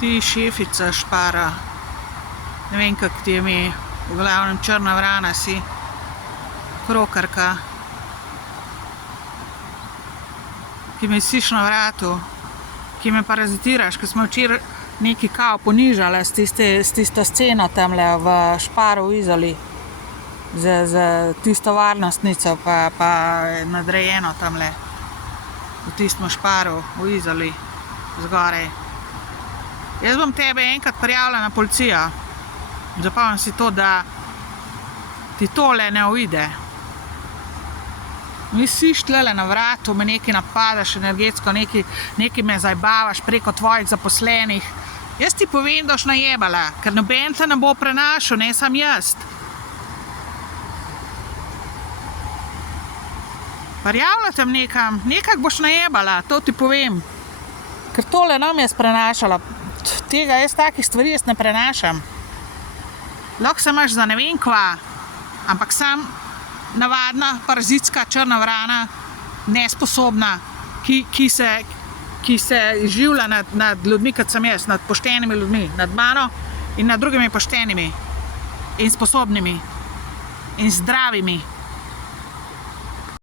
Ti šefica Špara, ne vem, kak ti je ime, v glavnem črna vrana si, krokarka, ki me siš na vratu, ki me parazitiraš, ki smo včeraj neki kao ponižali s tisto sceno tamle v Šparu v Izoli, z tisto varnostnico pa nadrejeno tamle, v tistem Šparu v Izoli, zgoraj. Jaz bom tebe enkrat prijavila na policijo. Zapomni si to, da ti tole ne uide. Mi siš tlele na vratu, me nekaj napadaš energetsko, nekaj me zajbavaš preko tvojih zaposlenih. Jaz ti povem, da boš najebala, ker noben te ne bo prenašal, ne sam jaz. Prijavila tem nekam, nekak boš najebala, to ti povem. Ker tole nam jaz prenašala. Tega jaz takih stvari jaz ne prenašam. Lahko se imaš za ne vem kva, ampak sam navadna parazitska črna vrana, nesposobna, ki se življa nad ljudmi, kot sem jaz, nad poštenimi ljudmi, nad mano in nad drugimi poštenimi in sposobnimi in zdravimi.